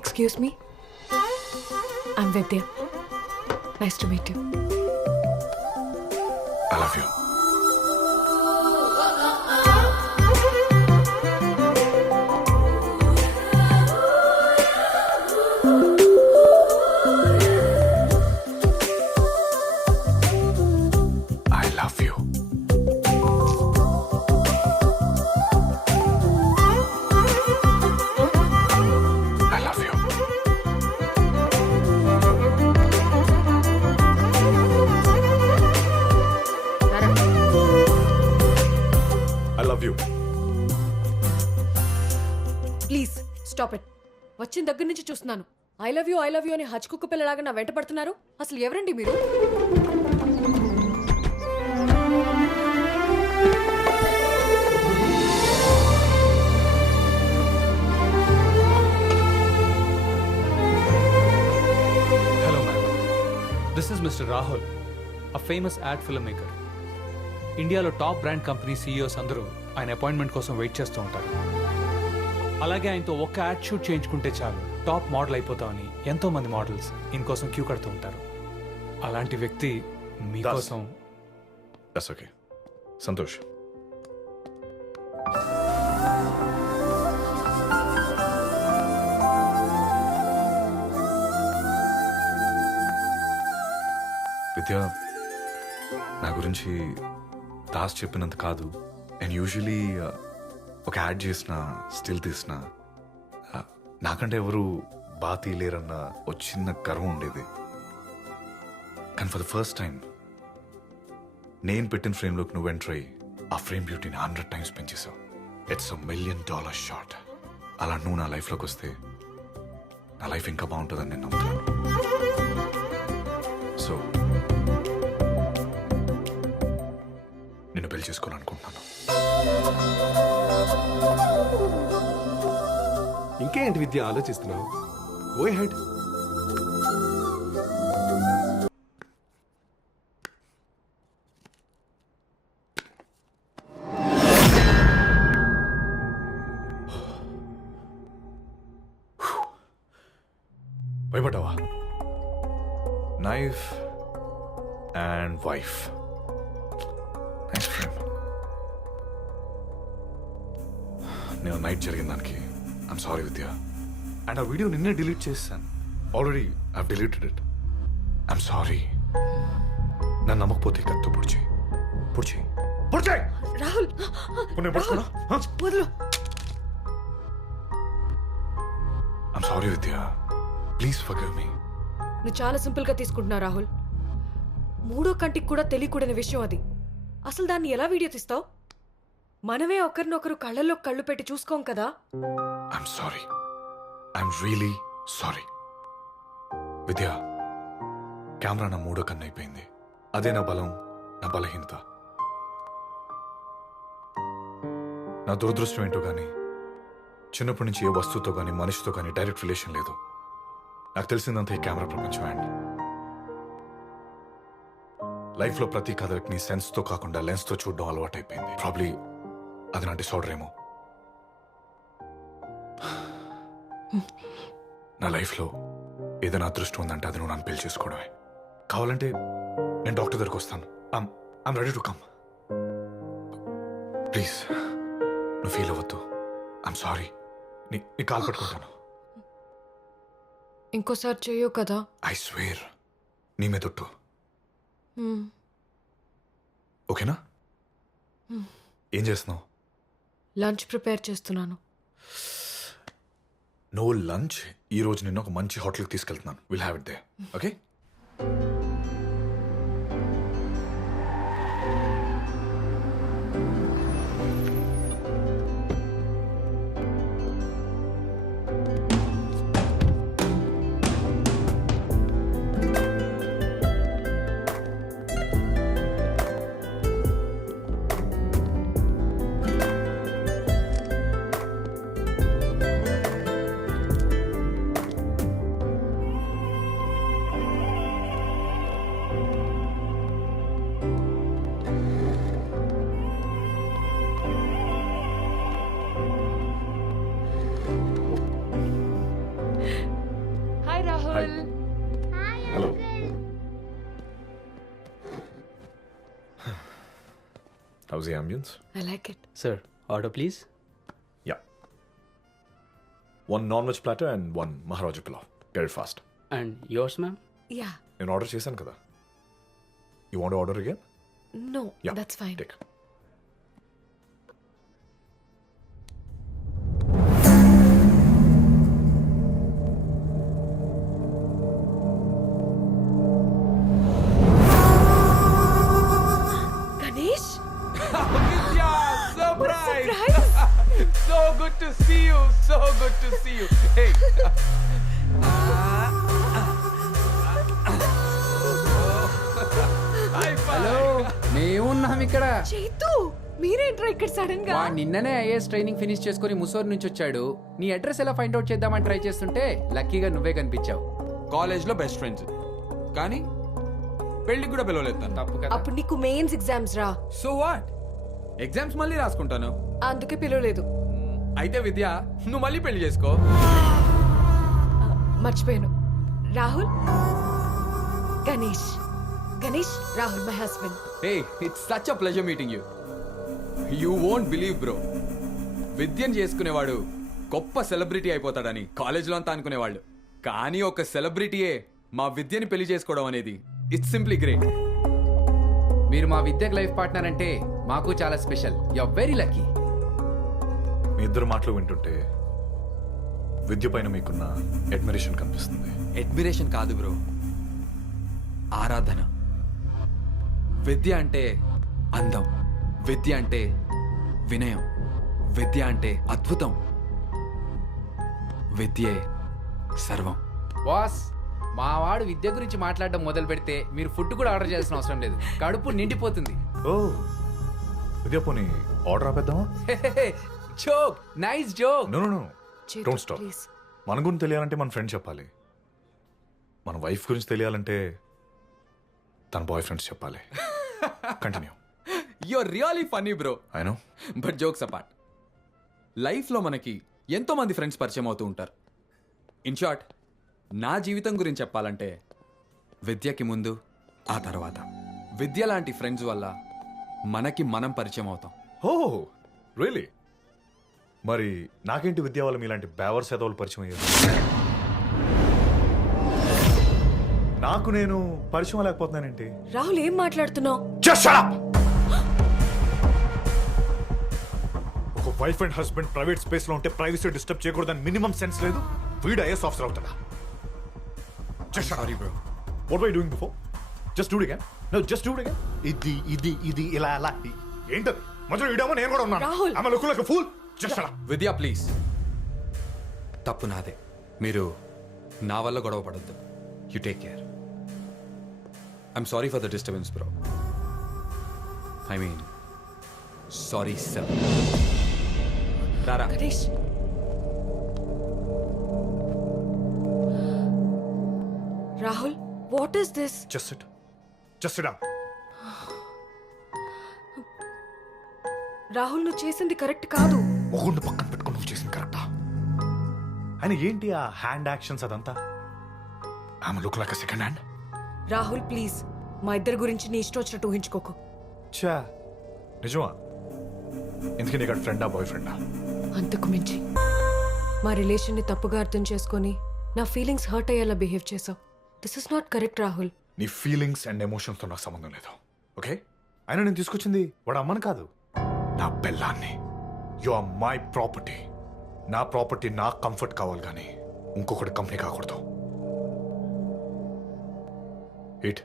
Excuse me. I'm Vidya. Nice to meet you. I love you. I love you. I love you. I love you. Please stop it. వచ్చిన దగ్గర నుంచి చూస్తున్నాను. I love you అని హచ్ కుక్క పిల్లలాగా నా వెంట పడుతున్నారు. అసలు ఎవరండి మీరు? Hello, ma'am. This is Mr. Rahul, a famous ad filmmaker. ఇండియాలో టాప్ బ్రాండ్ కంపెనీ సీఈఓస్ అందరూ ఆయన అపాయింట్మెంట్ కోసం వెయిట్ చేస్తూ ఉంటారు. అలాగే ఆయనతో ఒక్క యాడ్ షూట్ చేయించుకుంటే చాలు టాప్ మోడల్ అయిపోతామని ఎంతో మంది మోడల్స్ ఇంకోసం క్యూ కడుతూ ఉంటారు. అలాంటి వ్యక్తి మీకోసం. That's okay. సంతోష్. విద్య, నా గురించి దాస్ చెప్పినంత కాదు. నేను యూజువలీ ఒక యాడ్ చేసిన స్టిల్ తీసిన నాకంటే ఎవరు బాగా తీయలేరన్న ఒక చిన్న గర్వం ఉండేది. కానీ ఫర్ ద ఫస్ట్ టైం నేను పెట్టిన ఫ్రేమ్లోకి నువ్వు ఎంటర్ అయ్యి ఆ ఫ్రేమ్ బ్యూటీని 100 times పెంచేసావు. It's $1 million shot. అలా నువ్వు నా లైఫ్లోకి వస్తే నా లైఫ్ ఇంకా బాగుంటుందని నేను నమ్ముతున్నాను. సో నిన్ను పెళ్లి చేసుకోవాలనుకుంటున్నాను. ఇంకేంటి విద్య ఆలోచిస్తున్నావు? Go ahead. భయపడ్డావా? Knife and wife. Nice frame. నేను నైట్ జరిగిన దానికి ఐమ్ సారీ విద్య. అండ్ ఆ వీడియో నిన్నే డిలీట్ చేశాను. Already I deleted it. I'm sorry. నన్ను నమ్మకపోతే కత్తో పొడిచి రాహుల్ వదులు. I'm sorry Vidya. Please forgive me. నువ్వు చాలా సింపుల్ గా తీసుకుంటున్నావు రాహుల్. మూడో కంటికి కూడా తెలియకూడని విషయం అది. అసలు దాన్ని ఎలా వీడియో తీస్తావు? మనమే ఒకరినొకరు కళ్ళల్లో కళ్ళు పెట్టి చూసుకోం కదా. I'm sorry. I'm really sorry. Vidya, camera నా మూడో కన్ను అయిపోయింది. అదే నా బలం, నా బలహీనత. నా దురదృష్టం ఏంటో కానీ చిన్నప్పటి నుంచి ఏ వస్తువుతో కానీ మనిషితో కానీ డైరెక్ట్ రిలేషన్ లేదు. నాకు తెలిసిందంతా ఈ కెమెరా ప్రపంచం. అండ్ లైఫ్లో ప్రతి కథకి సెన్స్తో కాకుండా లెన్స్తో చూడడం అలవాటైపోయింది. ప్రాబ్లీ అది నా డిసార్డర్ ఏమో. నా లైఫ్లో ఏదైనా అదృష్టం ఉందంటే అది నువ్వు నన్ను పెళ్లి చేసుకోవడమే. కావాలంటే నేను డాక్టర్ దగ్గరికి వస్తాను. I'm ready to come. Please నువ్వు ఫీల్ అవ్వద్దు. I'm sorry. నీ కాలు పట్టుకుంటాను. ఇంకోసారి చెయ్యవు కదా. I swear. నీ మీదొట్టు. ఓకేనా? ఏం చేస్తున్నావు? లంచ్ ప్రిపేర్ చేస్తున్నాను. No lunch. ఈ రోజు నిన్ను ఒక మంచి హోటల్కి తీసుకెళ్తున్నాను. Will have it there. Okay? How's the ambience? I like it. Sir, order please. Yeah, 1 non-veg platter and 1 Maharaja pulao. Get it fast. And yours, ma'am? Yeah, నేను order చేశాను కదా. You want order again? No yeah, that's fine. Take. Ganesh, Vidya, surprise! surprise! So good to see you. So good to see you. Hey. High five. Hello మేమున్నాం ఇక్కడ చైతు, మీరేంట్రా ఇక్కడ sudden గా? వాడు నిన్ననే IAS training finish చేసుకుని ముసోర్ నుంచి వచ్చాడు. నీ అడ్రస్ ఎలా ఫైండ్ అవుట్ చేద్దామని ట్రై చేస్తుంటే లక్కీగా నువ్వే కనిపించావు. కాలేజ్లో బెస్ట్ ఫ్రెండ్స్ కానీ పెళ్ళికి కూడా పిలవలేదు తను. తప్పు కదా. అప్పుడు నీకు మెయిన్స్ ఎగ్జామ్స్ రా, సో వాట్, ఎగ్జామ్స్ మళ్ళీ రాసుకుంటాను. అందుకే పిలవలేదు. అయితే విద్య, నువ్వు మళ్ళీ పెళ్లి చేసుకో. మర్చిపోయాను. Rahul, Ganesh. Ganesh, Rahul my husband. Hey, it's such a pleasure meeting you. You won't believe bro, విద్యను చేసుకునేవాడు గొప్ప సెలబ్రిటీ అయిపోతాడని కాలేజ్లో అంతా అనుకునేవాళ్ళు. కానీ ఒక సెలబ్రిటీయే మా విద్యని పెళ్లి చేసుకోవడం అనేది ఇట్స్ సింప్లీ గ్రేట్. మీరు మా విద్యకు లైఫ్ పార్ట్నర్ అంటే మాకు చాలా special. You are very lucky. మీ ఇద్దరు మాటలు వింటుంటే విద్య పైన మీకున్న అడ్మిరేషన్ కనిపిస్తుంది. అడ్మిరేషన్ కాదు బ్రో, ఆరాధన. విద్య అంటే అందం, విద్య అంటే వినయం, విద్య అంటే అద్భుతం, విద్యే సర్వం. బాస్, మా వాడు విద్య గురించి మాట్లాడడం మొదలు పెడితే మీరు ఫుడ్ కూడా ఆర్డర్ చేయాల్సిన అవసరం లేదు. కడుపు నిండిపోతుంది. ఓ, విద్య పోనీ ఆర్డర్ ఆపేద్దామా? Joke, nice joke. No no no, Chaitu, don't stop. Please. మన గురించి తెలియాలంటే మన ఫ్రెండ్ చెప్పాలి. మన వైఫ్ గురించి తెలియాలంటే తన బాయ్ ఫ్రెండ్స్ చెప్పాలి. Continue. You're really funny bro. I know. But jokes apart, లైఫ్లో మనకి ఎంతో మంది ఫ్రెండ్స్ పరిచయం అవుతూ ఉంటారు. ఇన్ షార్ట్, నా జీవితం గురించి చెప్పాలంటే విద్యకి ముందు, ఆ తర్వాత. విద్య లాంటి ఫ్రెండ్స్ వల్ల మనకి మనం పరిచయం అవుతాం. Oh really? మరి నాకేంటి విద్య వల్ల మీలాంటి బేవర్ సేదవులు పరిచయం అయ్యారు? నాకు నేను పరిచయం లేకపోతున్నానేంటి? రాహుల్, ఏం మాట్లాడుతున్నావు? Just shut up! ఒక wife and husband private space లో ఉంటే ప్రైవసీ డిస్టర్బ్ చేయకూడదని మినిమం సెన్స్ లేదు. వీడు ఐఎస్ ఆఫీసర్ అవుతాడా? Just shut up. Sorry bro. What were you doing before? Just do it again. No, just do it again. ఇది ఇలా అలా ఏంటది? మధ్యలో వీడేమో నేను కూడా ఉన్నాను. Rahul. I'm a look like a fool. Just shut up. Vidya please, తప్పు నాదే. మీరు నా వల్ల గొడవ పడద్దు. You take care. I'm sorry for the disturbance bro. I mean sorry sir. రారా. Ganesh, Rahul, what is this? Just sit. Just sit down. Rahul, నువ్వు చేసింది కరెక్ట్ కాదు. మొగుండు పక్కన పెట్టుకుని నువ్వు చేసింది కరెక్టా? ఆయన ఏంటి ఆ హ్యాండ్ యాక్షన్స్ అదంతా? ఆమె look like second hand. Rahul please, మా ఇద్దరి గురించి నీ ఇష్టం వచ్చినట్టు ఊహించుకోకు. చా, నిజమా? ఎందుకని ఇక్కడ ఫ్రెండా బాయ్ ఫ్రెండా? అంతకు మించి మా రిలేషన్ని తప్పుగా అర్థం చేసుకొని నా ఫీలింగ్స్ హర్ట్ అయ్యేలా బిహేవ్ చేసావు. This is not correct Rahul. నీ ఫీలింగ్స్ అండ్ ఎమోషన్స్తో నాకు సంబంధం లేదు, ఓకే? అయినా నేను తీసుకొచ్చింది వాడు అమ్మని కాదు, నా పెళ్ళాన్ని. You are my property. నా ప్రాపర్టీ నా కంఫర్ట్ కావాలి కానీ ఇంకొకటి కంపెనీ కాకూడదు. ఇట్